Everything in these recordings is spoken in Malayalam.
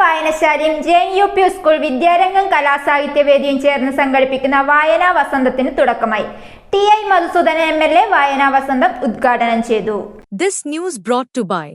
വായനശാലയും J N U P school വിദ്യാരംഗം കലാസാഹിത്യവേദിയും ചേർന്ന് സംഘടിപ്പിക്കുന്ന വായനാ വസന്തത്തിന് തുടക്കമായി T I Madhusudana M L A വായനാ വസന്തം ഉദ്ഘാടനം ചെയ്തു this news brought to by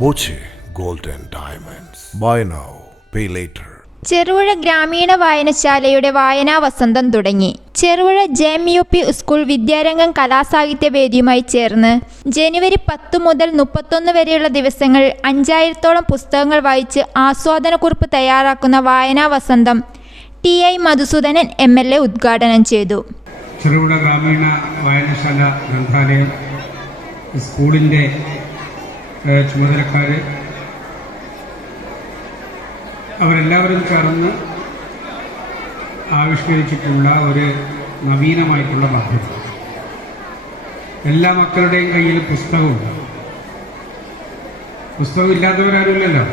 Boche golden diamonds Diamonds. Buy now, pay later. Cherupuzha ഗ്രാമീണ വായനശാലയുടെ വായനാ വസന്തം തുടങ്ങി. Cherupuzha J M U P school വിദ്യാരംഗം കലാസാഹിത്യ വേദിയുമായി ചേർന്ന് ജനുവരി പത്ത് മുതൽ മുപ്പത്തൊന്ന് വരെയുള്ള ദിവസങ്ങൾ അഞ്ചായിരത്തോളം പുസ്തകങ്ങൾ വായിച്ച് ആസ്വാദനക്കുറിപ്പ് തയ്യാറാക്കുന്ന വായനാ വസന്തം T I Madhusudanan M L A ഉദ്ഘാടനം ചെയ്തു. ചെറുപുഴ ഗ്രാമീണ വായനശാല ഗ്രന്ഥാലയം സ്കൂളിന്റെ ചുമതലക്കാർ അവരെല്ലാവരും ചേർന്ന് ആവിഷ്കരിച്ചിട്ടുള്ള ഒരു നവീനമായിട്ടുള്ള പദ്ധതി എല്ലാ മക്കളുടെയും കയ്യിൽ പുസ്തകമുണ്ട്. പുസ്തകം ഇല്ലാത്തവരാരുമില്ലല്ലോ.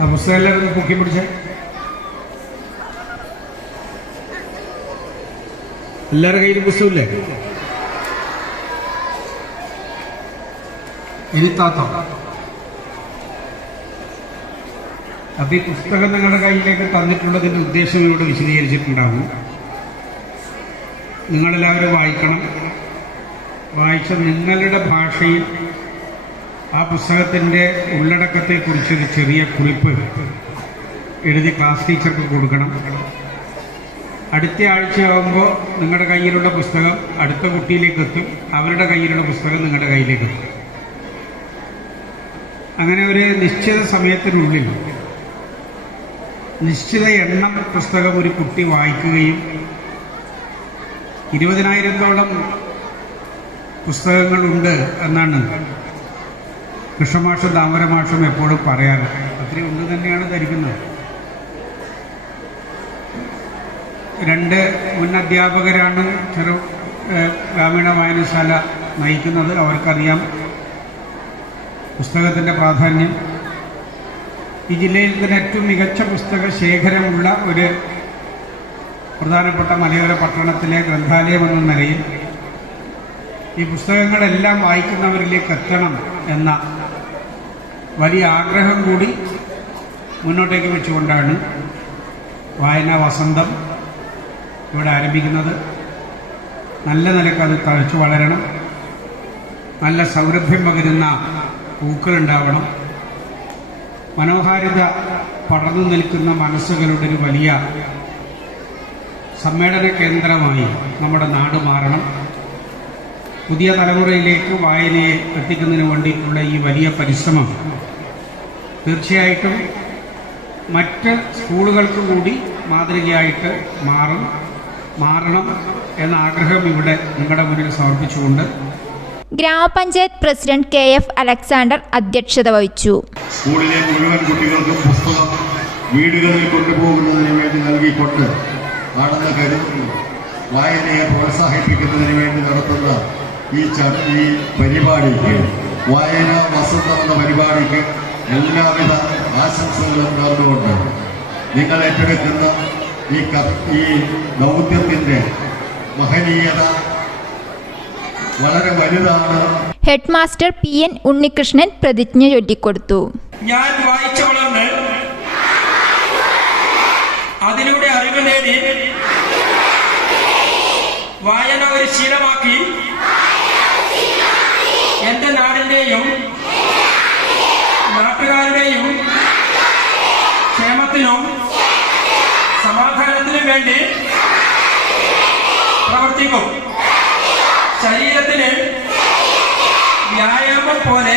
ആ പുസ്തകം എല്ലാവരും പൊക്കി പിടിച്ചേ? എല്ലാവരുടെ കയ്യിലും പുസ്തകമില്ലേ? എഴുത്താത്ത അപ്പൊ ഈ പുസ്തകം നിങ്ങളുടെ കയ്യിലേക്ക് തന്നിട്ടുള്ളതിന്റെ ഉദ്ദേശം ഇവിടെ വിശദീകരിച്ചിട്ടുണ്ടാകും നിങ്ങളെല്ലാവരും വായിക്കണം. വായിച്ച നിങ്ങളുടെ ഭാഷയിൽ ആ പുസ്തകത്തിന്റെ ഉള്ളടക്കത്തെക്കുറിച്ച് ഒരു ചെറിയ കുറിപ്പ് എഴുതി ക്ലാസ് ടീച്ചർക്ക് കൊടുക്കണം. അടുത്ത ആഴ്ചയാകുമ്പോൾ നിങ്ങളുടെ കയ്യിലുള്ള പുസ്തകം അടുത്ത കുട്ടിയിലേക്ക് എത്തും. അവരുടെ കയ്യിലുള്ള പുസ്തകം നിങ്ങളുടെ കയ്യിലേക്ക് എത്തും. അങ്ങനെ ഒരു നിശ്ചിത സമയത്തിനുള്ളിൽ നിശ്ചിത എണ്ണം പുസ്തകം ഒരു കുട്ടി വായിക്കുകയും ഇരുപതിനായിരത്തോളം പുസ്തകങ്ങളുണ്ട് എന്നാണ് കൃഷ്ണമാഷും താമരമാഷും എപ്പോഴും പറയാറ്. അത്രയും ഉണ്ട് തന്നെയാണ് ധരിക്കുന്നത്. രണ്ട് മുൻ അധ്യാപകരാണ് ചെറു ഗ്രാമീണ വായനശാല നയിക്കുന്നത്. അവർക്കറിയാം പുസ്തകത്തിന്റെ പ്രാധാന്യം. ഈ ജില്ലയിൽ തന്നെ ഏറ്റവും മികച്ച പുസ്തക ശേഖരമുള്ള ഒരു പ്രധാനപ്പെട്ട മലയോര പട്ടണത്തിലെ ഗ്രന്ഥാലയം എന്ന നിലയിൽ ഈ പുസ്തകങ്ങളെല്ലാം വായിക്കുന്നവരിലേക്ക് എത്തണം എന്ന വലിയ ആഗ്രഹം കൂടി മുന്നോട്ടേക്ക് വെച്ചുകൊണ്ടാണ് വായനാ വസന്തം ഇവിടെ ആരംഭിക്കുന്നത്. നല്ല നിലയ്ക്ക് അത് തഴച്ചു വളരണം. നല്ല സൗരഭ്യം പകരുന്ന പൂക്കളുണ്ടാവണം മനോഹാരിത പടർന്നു നിൽക്കുന്ന മനസ്സുകളുടെ ഒരു വലിയ സമ്മേളന കേന്ദ്രമായി നമ്മുടെ നാട് മാറണം. പുതിയ തലമുറയിലേക്ക് വായനയെ എത്തിക്കുന്നതിന് വേണ്ടിയിട്ടുള്ള ഈ വലിയ പരിശ്രമം തീർച്ചയായിട്ടും മറ്റ് സ്കൂളുകൾക്ക് കൂടി മാതൃകയായിട്ട് മാറും. മാറണം എന്ന ആഗ്രഹം ഇവിടെ നിങ്ങളുടെ മുന്നിൽ സമർപ്പിച്ചുകൊണ്ട് ഗ്രാമപഞ്ചായത്ത് പ്രസിഡന്റ് കെ എഫ് അലക്സാണ്ടർ അധ്യക്ഷത വഹിച്ചു. സ്കൂളിലെ മുഴുവൻ കുട്ടികൾക്കും പുസ്തകം വീടുകളിൽ കൊണ്ടുപോകുന്നതിന് വേണ്ടി നൽകിക്കൊണ്ട് ആണെന്ന് കരുതുന്നു വായനയെ പ്രോത്സാഹിപ്പിക്കുന്നതിന് വേണ്ടി നടത്തുന്ന ഈ ഈ പരിപാടിക്ക് വായന വസന്തം പരിപാടിക്ക് എല്ലാവിധ ആശംസകളും നേർന്നുകൊണ്ട് നിങ്ങൾ ഏറ്റെടുക്കുന്ന ഈ ഈ ദൗത്യത്തിന്റെ മഹനീയത വളരെ വലുതാണ്. Head master P N Unnikrishnan പ്രതിജ്ഞ ചൊല്ലിക്കൊടുത്തു. ഞാൻ വായിച്ചു വളർന്ന് അതിലൂടെ അറിവ് നേടി. വായന ഒരു ശീലമാക്കി. എന്റെ നാടിന്റെയും നാട്ടുകാരുടെയും ക്ഷേമത്തിനും സമാധാനത്തിനും വേണ്ടി പ്രവർത്തിക്കും. ശരീരത്തിന് വ്യായാമം പോലെ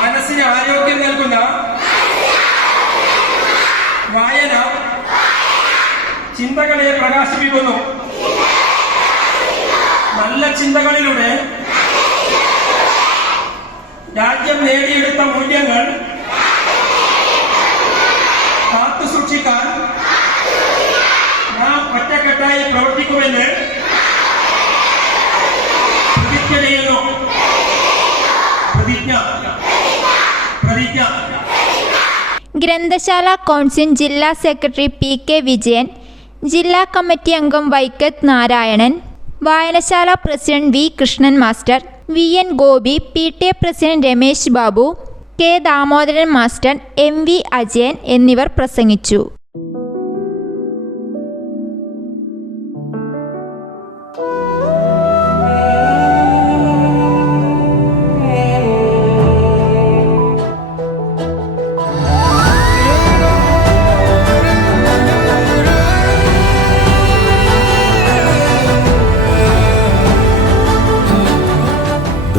മനസ്സിന് ആരോഗ്യം നൽകുന്ന വായന ചിന്തകളെ പ്രകാശിപ്പിക്കുന്നു. നല്ല ചിന്തകളിലൂടെ രാജ്യം നേടിയെടുത്ത മൂല്യങ്ങൾ ചെയ്യുന്നു പ്രതിജ്ഞ പ്രതിജ്ഞ ഗ്രന്ഥശാല കൗൺസിൽ ജില്ലാ സെക്രട്ടറി പി കെ വിജയൻ ജില്ലാ കമ്മിറ്റി അംഗം വൈക്കത്ത് നാരായണൻ വായനശാല president V Krishnan master V N Gopi P T A president Ramesh Babu K Damodaran master M V Ajayan എന്നിവർ പ്രസംഗിച്ചു.